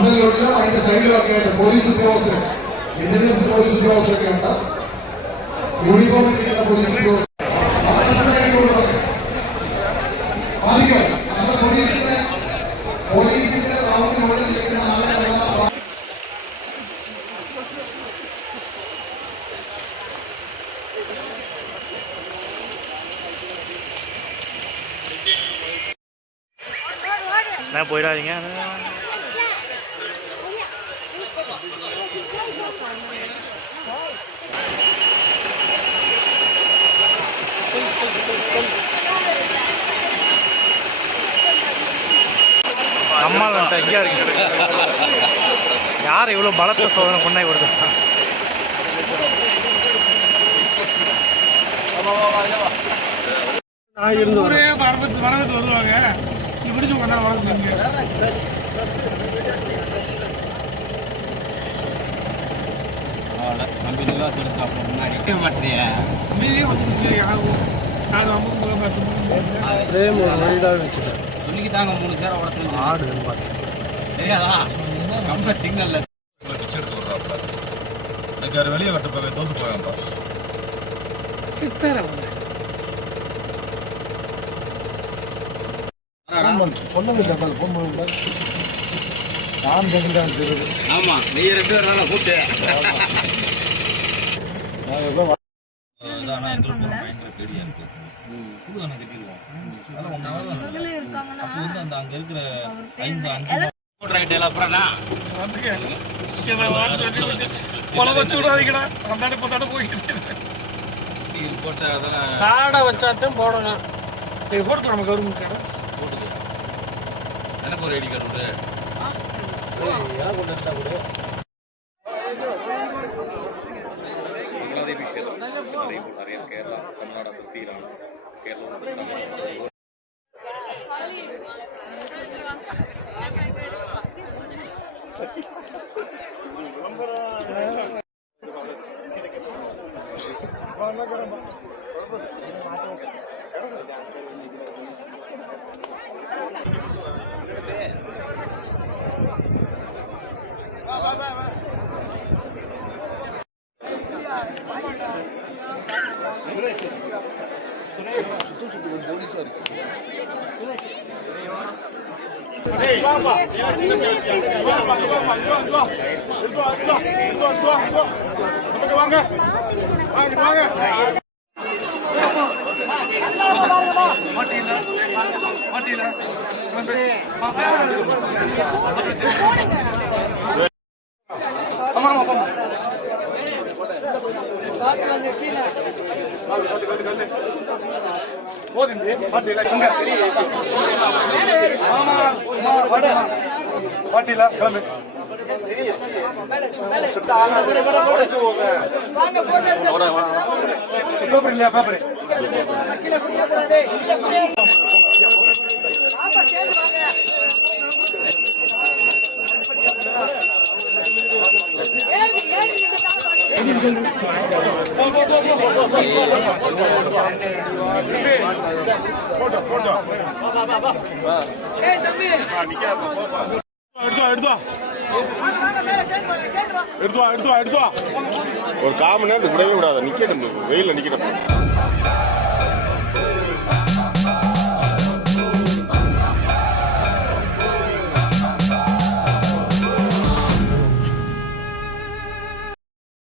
പമ്പൻ റോഡിലും അതിന്റെ സൈഡിലൊക്കെ ആയിട്ട് പോലീസ് ഉദ്യോഗസ്ഥർ എൻജിനീയേഴ്സ് പോലീസ് ഉദ്യോഗസ്ഥരൊക്കെ ഉണ്ട് യൂണിഫോം ഇട്ടിരിക്കുന്ന പോലീസ് ഉദ്യോഗസ്ഥർ പോലീസിന്റെ റൗണ്ട് റോഡിൽ നിൽക്കുന്ന ആളുകളെല്ലാം நான் போயிடாதீங்க அம்மா எங்கேயா இருக்கு. யார் இவ்வளோ பலத்த சோதனை கொண்டாய் கொடுத்தா ஊரே வரப்பத்து வரப்பத்து வருவாங்க. நீ பிடிச்சு கொண்டா யாரும் யாரும் அம்மா பார்த்து சொல்லிக்கிட்டாங்க மூணு சேர உடச்சு ஆடு தெரியாதா ரொம்ப சிக்னல்ல பிச்சை எடுத்து விடுறாப்புல எனக்கு வேறு வெளியே கட்ட போய் தோத்து சித்தரை ரெண்டு தானே கூப்பிட்டு. இருக்கு புது அணை கட்டிடுவோம் அதெல்லாம் ஒன்றா அப்போ வந்து அந்த அங்கே இருக்கிற ஐந்து அஞ்சு காடை வச்சாத்தான் போடணும். போட்டு நம்ம கவர்மெண்ட் எனக்கு ஒரு ஐடி கார்டு ബംഗ്ലാദേശ് ക്ഷേത്രം അറിയപ്പെടുന്ന അറിയാം കേരള തമിഴ്നാട് അതിർത്തിയിലാണ് കേരളവും வாங்க. வாங்க போதுண்டி பாட்டில இங்க ஆமா பாட்டில கிளம்பு பேப்பர் இல்லையா பேப்பர் எடுத்துவா எடுத்துவா எடுத்துவா ஒரு காமன் நேரத்துக்கு விடவே விடாத நிக்கட்டும் வெயில நிக்கட்டும்